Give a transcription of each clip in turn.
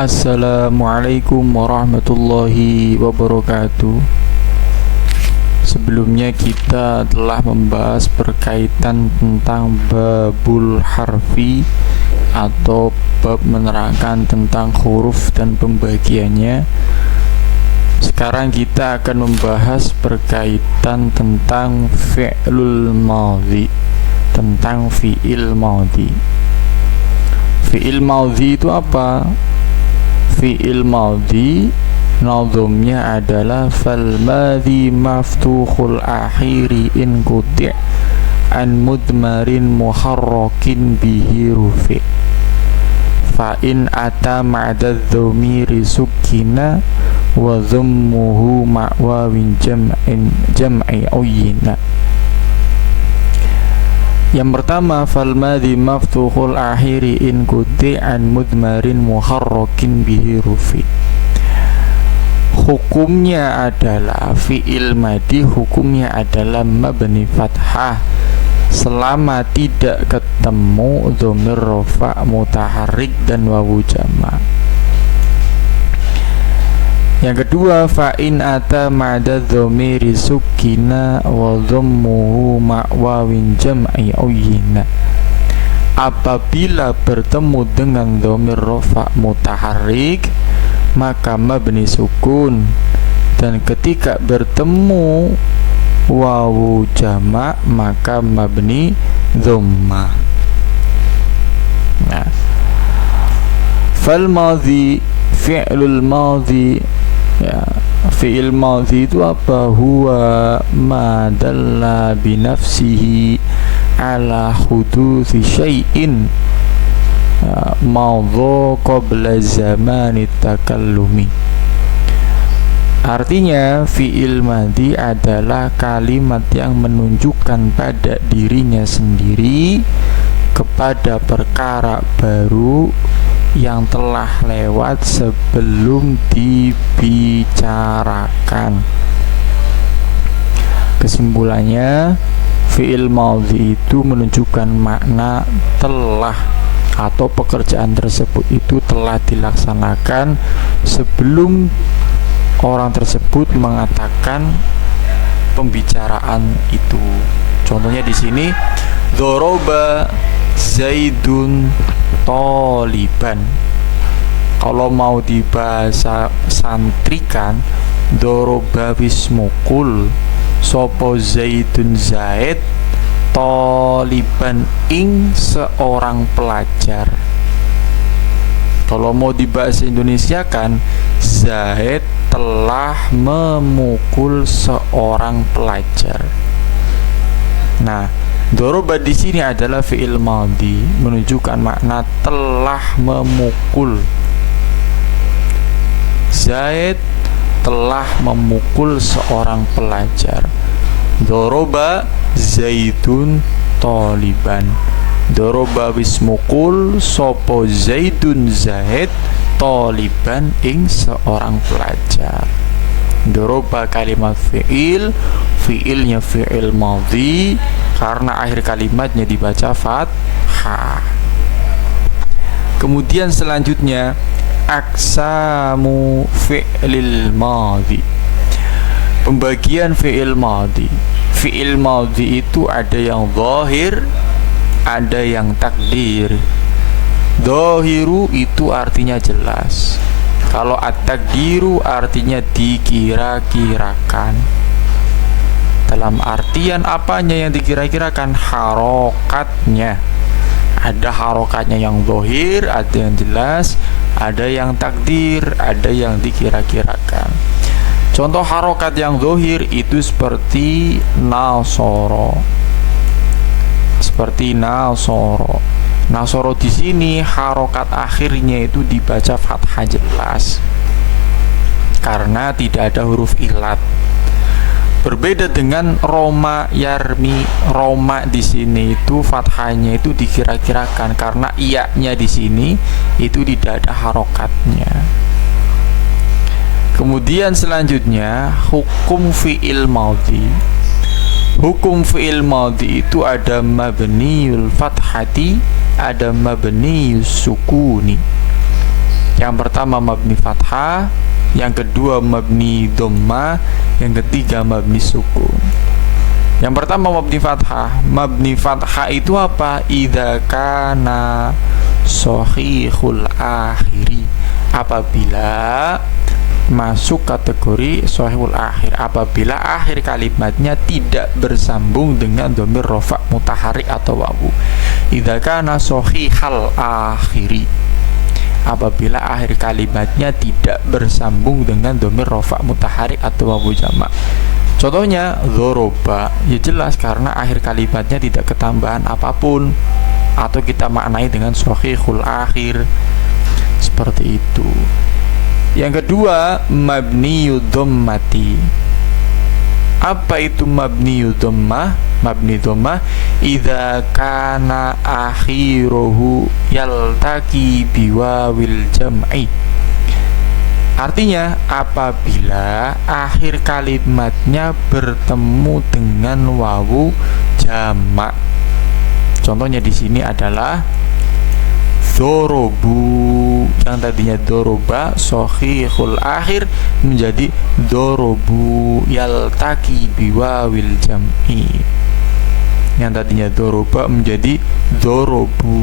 Assalamualaikum warahmatullahi wabarakatuh. Sebelumnya kita telah membahas berkaitan tentang babul harfi atau bab menerangkan tentang huruf dan pembagiannya. Sekarang kita akan membahas berkaitan tentang fi'lul madhi, tentang fi'il madhi. Fi'il madhi itu apa? Fi'il madhi nazumnya adalah fal madhi maftuhul akhiri in kuti' an mudmarin muharrakin bihi rufi' fa in ata ma'da dhumiri sukina wa dhummuhu ma'wawin jam'i uyina. Yang pertama, fal madhi maftuhul akhiri in kuti'an mudmarin muharrakin bihi rufi. Hukumnya adalah fi'il madhi, hukumnya adalah mabni fathah selama tidak ketemu dhamir rafa' mutaharrik dan wawu jama'. Yang kedua, fa'in ata ma'da dhamiri sukina wa dhammuhu ma'wawin jam'i uyina. Apabila bertemu dengan dhamir rafa' mutaharrik maka mabni sukun, dan ketika bertemu wawu jama' maka mabni dhammah. Nah, fal madhi fi'lul madhi, ya, fi'il madhi itu apa? Huwa ma dalla binafsihi ala huduthi syai'in madha qabla zamani takallumi. Artinya fi'il madhi adalah kalimat yang menunjukkan pada dirinya sendiri kepada perkara baru yang telah lewat sebelum dibicarakan. Kesimpulannya, fi'il madhi itu menunjukkan makna telah, atau pekerjaan tersebut itu telah dilaksanakan sebelum orang tersebut mengatakan pembicaraan itu. Contohnya di sini, dzoroba Zaidun toliban. Kalau mau dibahasa santrikan, dzoroba wismukul sopo Zaidun Zaid toliban ing seorang pelajar. Kalau mau dibahasa Indonesia kan, Zaid telah memukul seorang pelajar. Nah, doroba di sini adalah fi'il madhi, menunjukkan makna telah memukul. Zaid telah memukul seorang pelajar. Doroba Zaidun toliban. Doroba wismukul sopo Zaidun Zaid toliban ing seorang pelajar. Doroba kalimat fi'il, fi'ilnya fi'il madhi karena akhir kalimatnya dibaca fathah. Kemudian selanjutnya, aksamu fi'lil madhi, pembagian fi'il madhi. Fi'il madhi itu ada yang zahir, ada yang takdir. Zahiru itu artinya jelas. Kalau at-takdiru artinya dikira-kirakan. Dalam artian apanya yang dikira-kirakan? Harokatnya. Ada harokatnya yang zahir, ada yang jelas, ada yang takdir, ada yang dikira-kirakan. Contoh harokat yang zahir itu seperti nasoro. Seperti nasoro. Nasoro di sini harokat akhirnya itu dibaca fathah jelas karena tidak ada huruf ilat. Berbeda dengan Roma yarmi. Roma di sini itu fathahnya itu dikira-kirakan karena iya-nya di sini itu tidak ada harokatnya. Kemudian selanjutnya hukum fi'il madhi. Hukum fi'il madhi itu ada mabniul fathati, ada mabnius sukuni. Yang pertama mabni fathah, yang kedua mabni dhamma, yang ketiga mabni sukun. Yang pertama mabni fathah. Mabni fathah itu apa? Idza kana shahihul akhiri, apabila masuk kategori shahihul akhir, apabila akhir kalimatnya tidak bersambung dengan dhamir rafa mutaharrik atau wawu. Idza kana shahihal akhiri, apabila akhir kalimatnya tidak bersambung dengan dhamir rafa mutaharrik atau wawu jamak. Contohnya dzoroba, ya jelas karena akhir kalimatnya tidak ketambahan apapun, atau kita maknai dengan shahihul akhir, seperti itu. Yang kedua mabniyu dhammati. Apa itu mabniyu dhammah? Mabni dhammah idza kana akhiruhu yaltaqi biwawil jam'i. Artinya apabila akhir kalimatnya bertemu dengan wawu jamak. Contohnya di sini adalah dzorobu, yang tadinya dzoroba shahihul akhir menjadi dzorobu yaltaqi biwawil jam'i. Yang tadinya dzoroba menjadi dzorobu.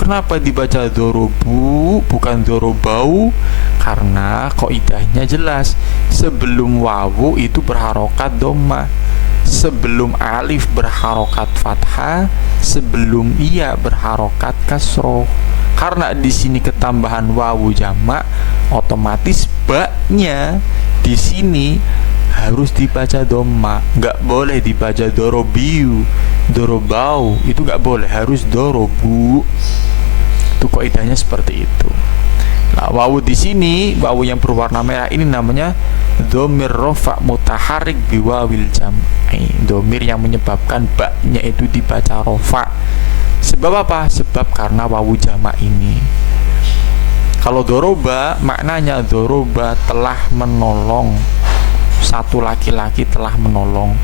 Kenapa dibaca dzorobu bukan dzorobau? Karena kaidahnya jelas, sebelum wawu itu berharokat dhamma, sebelum alif berharokat fathah, sebelum iya berharokat kasroh. Karena di sini ketambahan wawu jamak, otomatis ba-nya di sini harus dibaca dhamma, nggak boleh dibaca dorobiu, dorobau, itu nggak boleh, harus dorobu. Itu kaidahnya seperti itu. Nah, wawu di sini, wawu yang berwarna merah ini namanya dhamir rafa mutaharrik biwawil jam'i, dhamir yang menyebabkan ba-nya itu dibaca rafa. Sebab apa? Sebab karena wawu jamak ini. Kalau doroba, maknanya doroba telah menolong, satu laki-laki telah menolong.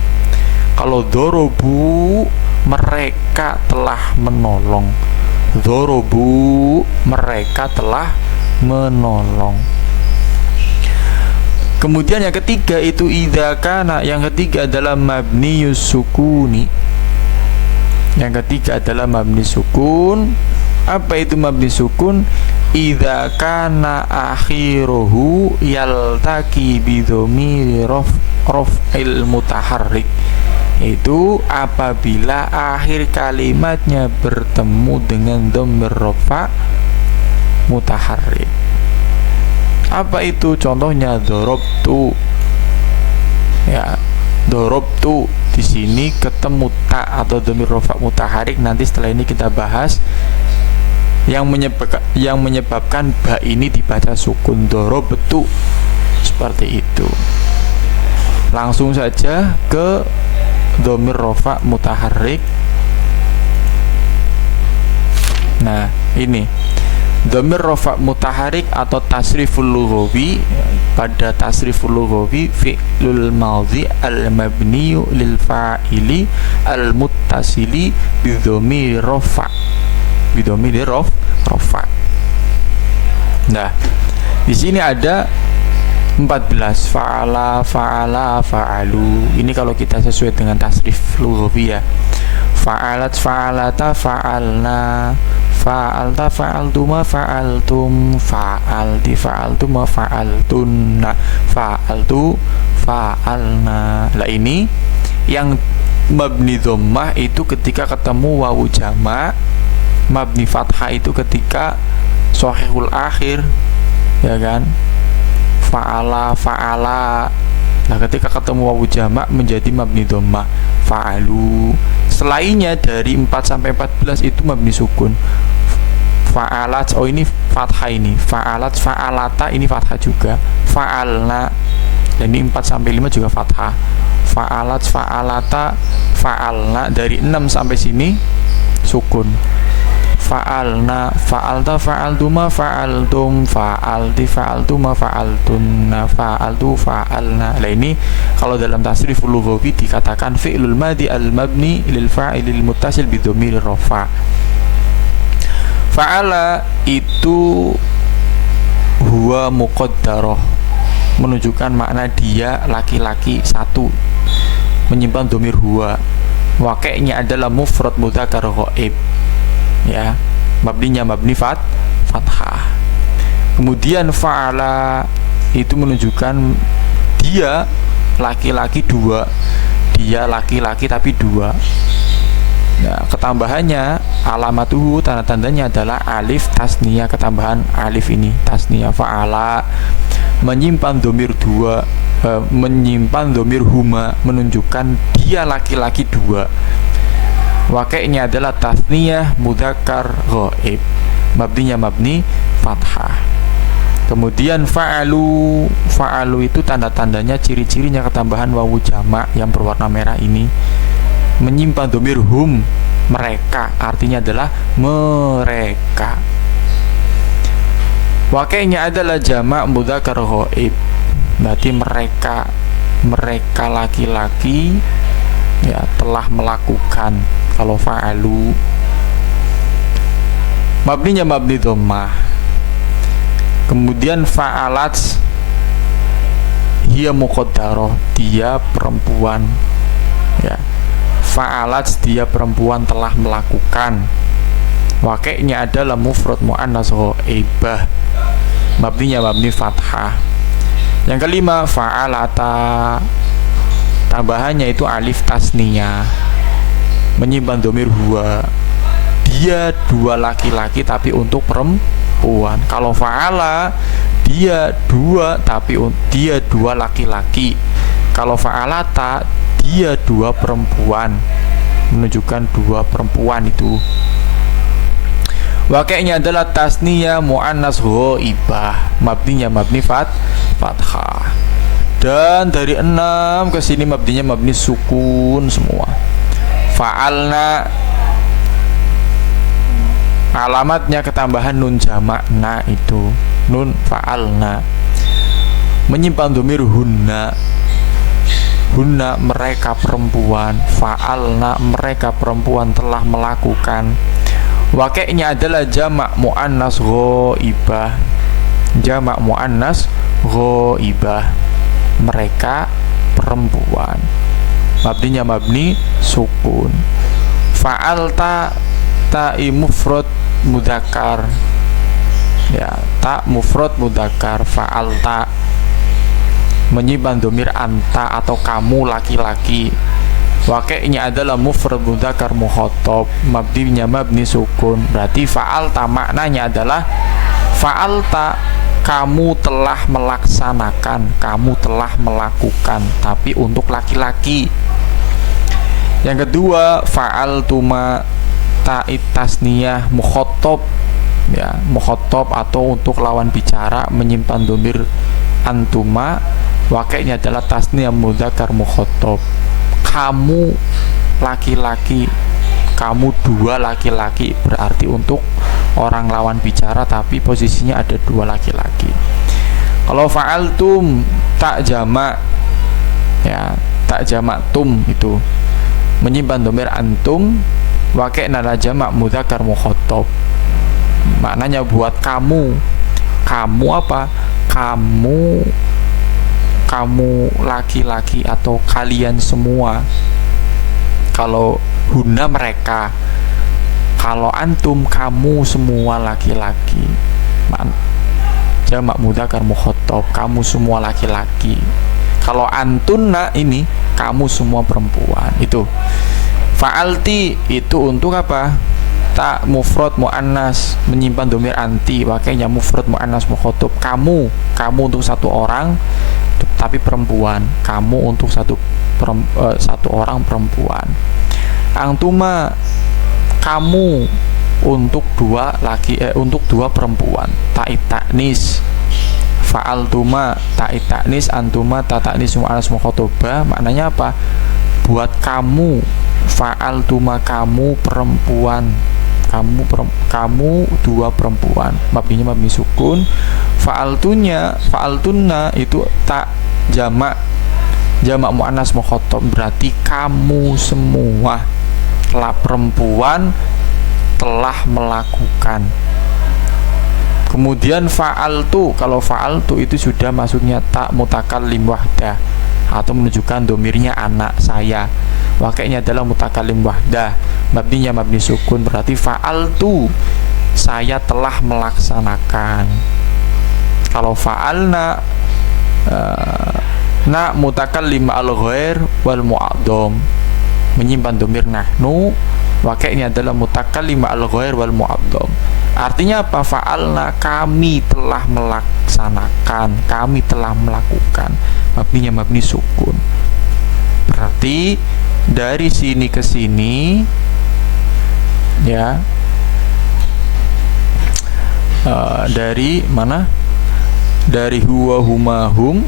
Kalau dorobu, mereka telah menolong. Dorobu, mereka telah menolong. Kemudian yang ketiga itu idza kana, yang ketiga adalah mabniyus sukuni. Yang ketiga adalah mabni sukun. Apa itu mabni sukun? Idza kana akhiruhu yaltaqi bidhamiri raf'il mutaharrik. Itu apabila akhir kalimatnya bertemu dengan dhamir rafa mutaharrik. Apa itu? Contohnya dorobtu. Ya, dorobtu di sini ketemu ta atau dhamir rafa mutaharrik. Nanti setelah ini kita bahas yang menyebabkan ba ini dibaca sukun, dorobtu, seperti itu. Langsung saja ke dhamir rafa mutaharrik. Nah, ini dhamir rafa mutaharrik atau tasriful lughawi. Pada tasriful lughawi, fi'lul madhi al-mabniyu lil fa'ili al-muttasili bidhamir rafa, bidhamir rafa. Nah, di sini ada 14 fa'ala, fa'ala, fa'alu. Ini kalau kita sesuai dengan tasrif lughawi ya. Fa'alat, fa'alata, fa'alna, fa'alta, fa'altuma, fa'altum, fa'alti, fa'altuma, fa'altunna, fa'altu, fa'alna. Lah ini yang mabni dhammah itu ketika ketemu wawu jamak, mabni fathah itu ketika shahihul akhir, ya kan? Fa'ala, fa'ala. Nah, ketika ketemu wawu jamak menjadi mabni dhammah, fa'alu. Selainnya dari 4 sampai 14 itu mabni sukun. Fa'alat, oh ini fathah ini. Fa'alat, fa'alata ini fathah juga. Fa'alna. Dan ini 4 sampai 5 juga fathah. Fa'alat, fa'alata, fa'alna. Dari 6 sampai sini sukun. Fa'alna, fa'alta, fa'altuma, fa'altum, fa'alti, fa'altuma, fa'altunna, fa'altu, fa'alna. Nah ini kalau dalam tasrif lughawi dikatakan fi'lul madhi al-mabni lil fa'ilil muttasil bidhamir rafa. Fa'ala itu huwa muqaddarah, menunjukkan makna dia laki-laki satu, menyimpan domir huwa. Wakainya adalah mufrad mudzakkar ghaib, ya, mabninya mabni fathah. Kemudian fa'ala itu menunjukkan dia laki-laki dua, dia laki-laki tapi dua. Nah, ketambahannya alamatuhu, tanda-tandanya adalah alif tasniyah, ketambahan alif ini tasniyah. Fa'ala menyimpan domir dua, menyimpan domir huma, menunjukkan dia laki-laki dua. Wakainya adalah tasniyah mudzakkar ghaib, mabninya mabni fathah. Kemudian fa'alu itu tanda-tandanya, ciri-cirinya ketambahan wawu jamak yang berwarna merah ini, menyimpan domir hum, mereka, artinya adalah mereka. Wakainya adalah jamak mudzakkar ghaib, berarti mereka laki-laki, ya, telah melakukan. Kalau fa'alu mabninya mabni dhammah. Kemudian fa'alat hiya muqaddarah, dia perempuan, ya. Fa'alat dia perempuan telah melakukan. Wakainya adalah mufrad muannas ghaibah, mabninya mabni fathah. Yang kelima fa'alata, tambahannya itu alif tasniyah, menyimpan domir huwa, dia dua laki-laki tapi untuk perempuan. Kalau fa'ala dia dua tapi dia dua laki-laki. Kalau fa'alata dia dua perempuan, menunjukkan dua perempuan itu. Wakainya adalah tasniyah muannas ghaibah, mabninya mabni fathah. Dan dari 6 ke sini mabninya mabni sukun semua. Fa'alna alamatnya ketambahan nun jamak na, itu nun fa'alna, menyimpan domir hunna, hunna mereka perempuan, fa'alna mereka perempuan telah melakukan. Wakainya adalah jamak muannas ghaibah, jamak muannas ghaibah, mereka perempuan, mabninya mabni sukun. Fa'alta ta'i mufrad mudzakkar, ya, ta mufrad mudzakkar. Fa'alta menyimpan domir anta atau kamu laki-laki. Wakainya adalah mufrad mudzakkar mukhatab, mabninya mabni sukun. Berarti fa'alta maknanya adalah fa'alta kamu telah melaksanakan, kamu telah melakukan, tapi untuk laki-laki. Yang kedua fa'altuma ta'id tasniyah mukhatab, ya, mukhatab atau untuk lawan bicara, menyimpan domir antuma. Wakainya adalah tasniyah mudzakkar mukhatab, kamu laki-laki, kamu dua laki-laki, berarti untuk orang lawan bicara tapi posisinya ada dua laki-laki. Kalau fa'altum tak jamak, ya, tak jamak tum itu menyimpan domir antum. Wakainya adalah jamak mudzakkar mukhatab, maknanya buat kamu. Kamu apa? Kamu laki-laki atau kalian semua. Kalau hunna mereka, kalau antum kamu semua laki-laki. Jamak mudzakkar mukhatab, kamu semua laki-laki. Kalau antunna ini kamu semua perempuan. Itu fa'alti itu untuk apa? Tak mufrad muannas, menyimpan domir anti. Wakainya mufrad muannas mukhatab, kamu untuk satu orang tapi perempuan, kamu untuk satu orang perempuan. Antuma kamu untuk dua laki, untuk dua perempuan. Ta'id ta'nis, fa'altuma ta'id ta'nis, antuma ta'nis mu'anas mukhatabah, maknanya apa? Buat kamu. Fa'altuma kamu perempuan, kamu dua perempuan, mabninya mabni sukun. Fa'altunna itu tak jamak muannas mukhatab, berarti kamu semua perempuan telah melakukan. Kemudian fa'altu, kalau fa'altu itu sudah masuknya tak mutakallim wahdah atau menunjukkan domirnya anak saya. Wakilnya adalah mutakallim wahdah, mabninya mabni sukun, berarti fa'altu, saya telah melaksanakan. Kalau fa'alna na mutakallim al-ghair wal mu'addam, menyimpan domir nahnu, wakilnya adalah mutakallim al-ghair wal mu'addam. Artinya apa? Fa'alna, kami telah melaksanakan, kami telah melakukan, mabninya mabni sukun. Berarti dari sini ke sini ya, dari mana? Dari huwa huma hum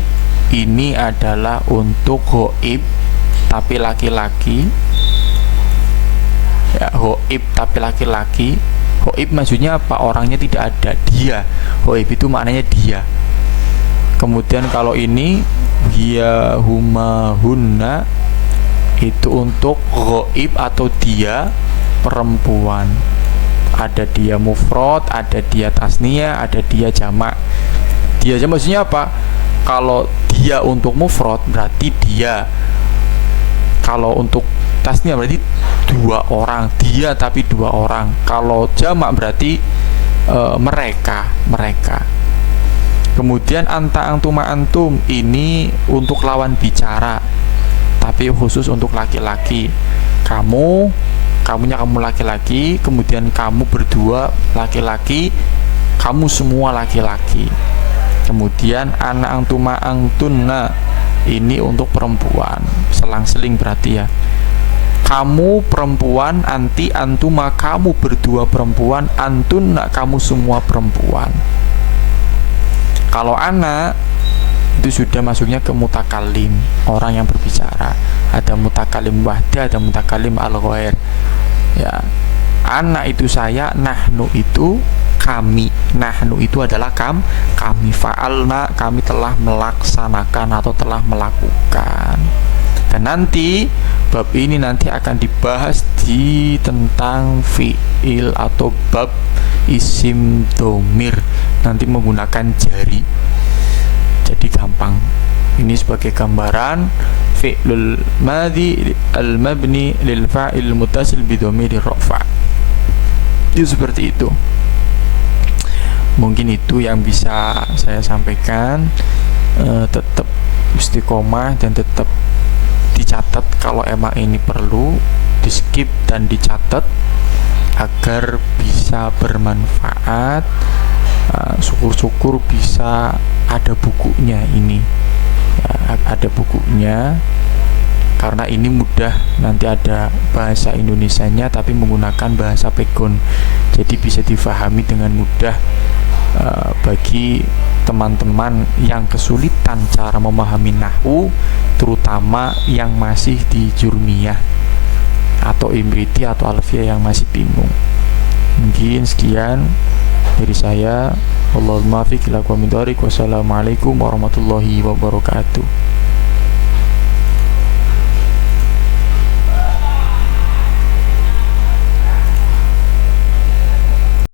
ini adalah untuk ghaib tapi laki-laki ya, ghaib tapi laki-laki. Ghaib maksudnya apa? Orangnya tidak ada, dia. Ghaib itu maknanya dia. Kemudian kalau ini hiya huma hunna itu untuk ghaib atau dia perempuan. Ada dia mufrad, ada dia tasniyah, ada dia jamak. Dia jamak maksudnya apa? Kalau dia untuk mufrad berarti dia. Kalau untuk tasniyah berarti dua orang, dia tapi dua orang. Kalau jamak berarti mereka. Kemudian anta antuma antum ini untuk lawan bicara, tapi khusus untuk laki-laki. Kamunya kamu laki-laki, kemudian kamu berdua laki-laki, kamu semua laki-laki. Kemudian ana antuma antunna ini untuk perempuan, selang-seling berarti ya. Kamu perempuan, anti antuma kamu berdua perempuan, antunna kamu semua perempuan. Kalau anak itu sudah masuknya ke mutakallim, orang yang berbicara. Ada mutakallim wahdah, ada mutakallim al-ghair. Ya. Anak itu saya, nahnu itu kami. Nahnu itu adalah kami. Fa'alna, kami telah melaksanakan atau telah melakukan. Dan nanti bab ini nanti akan dibahas di tentang fi'il atau bab isim domir, nanti menggunakan jari. Jadi gampang. Ini sebagai gambaran fi'lul madhi al-mabni lil fa'il muttasil bi dhamiri rafa. Itu seperti itu. Mungkin itu yang bisa saya sampaikan. Tetap istiqomah dan tetap dicatat kalau emang ini perlu, di skip dan dicatat agar bisa bermanfaat. Syukur-syukur bisa ada bukunya ini ya, ada bukunya karena ini mudah, nanti ada bahasa Indonesianya tapi menggunakan bahasa pegon, jadi bisa difahami dengan mudah bagi teman-teman yang kesulitan cara memahami nahwu, terutama yang masih di jurmiyah atau imriti atau alfiyah yang masih bingung. Mungkin sekian dari saya. Wallahul muwaffiq ila aqwamit thoriq. Wassalamualaikum warahmatullahi wabarakatuh.